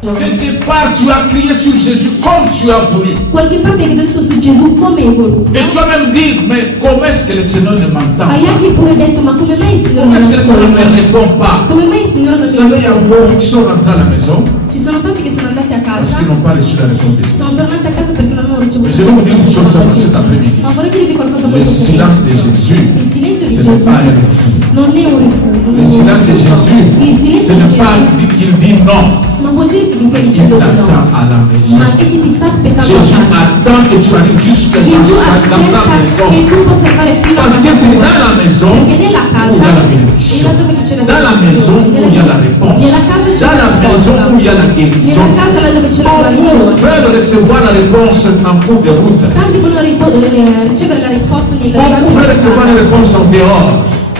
Quelque part tu as crié sur Jésus comme tu as voulu. Qualche parte hai creduto su Gesù come hai voluto. Et tu vas même dire, mais comment est-ce que le Seigneur ne m'entend pas? Hai anche pure detto, ma come mai il Signore non Comment est-ce que le Seigneur ne ascolta? me répond pas? Come mai il Signore non Vous mi savez, il y a beaucoup risponde? qui sont rentrés à la maison Ci sono tanti che sono andati a parce casa, qu'ils n'ont pas reçu la réponse de Dieu. sono tornati a casa perché non hanno ricevuto Mais je vais vous dire une chose cet après-midi. Ma vorrei dirvi qualcosa Le questo silence de pomeriggio. Jésus, Il silenzio di ce n'est Gesù pas un refus. non è un rifugio. Le silence de Jésus, Il ce silenzio di n'est pas Gesù qu'il dit non. non vuol dire che ti stai Il dicendo di t'attend no, à la maison. ma che ti sta aspettando a Jésus casa. attend que tu arrives jusque Gesù dans la aspetta maison. che tu possa arrivare fino a Parce que casa c'est tua. dans la maison Perché nella casa où il y a la è bénédiction. là dove c'è la Dans la maison où il y a la réponse. Nella casa c'è Dans la la maison risposta. où il y a la guérison. Nella casa là dove c'è la Beaucoup guarigione. veulent recevoir la réponse en cours de route. Tanti vogliono ricevere la risposta nella Beaucoup veulent recevoir la réponse en dehors.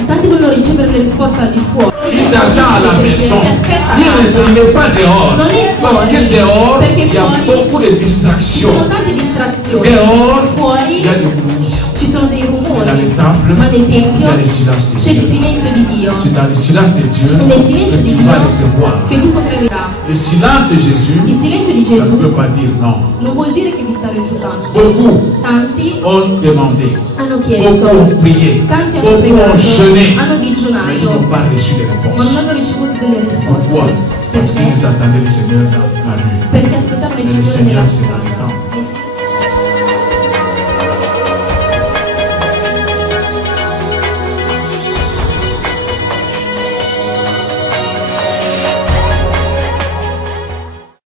Tanti vogliono ricevere la risposta al di fuori. Il t'attend à la maison. Ti aspetta a Il casa. n'est pas dehors. Non è Parce que fuori, dehors, perché il y a fuori beaucoup de ci distractions. sono tante distrazioni. Dehors, Fuori il y a du bruit. ci sono dei Mais dans rumori. le temple, Ma nel il y tempio a le silence de c'è il Dieu. silenzio di Dio. C'est dans le silence de Dieu Nel silenzio que di tu vas Dio recevoir. che tu potrai ridare. Le silence de Jésus, Il silenzio di ça ne Gesù veut pas dire non. non vuol dire che ti sta rifiutando. Beaucoup Tanti ont demandé, hanno beaucoup chiesto, ont prié, tanti hanno beaucoup ont pregato, jeûné, hanno mais ils n'ont digiunato, pas reçu de ma non réponse. hanno ricevuto delle Pourquoi? risposte. Parce qu'ils Perché? attendaient le Seigneur dans la nuit. Perché aspettavano il Mais le Signore Seigneur nella s'est sua.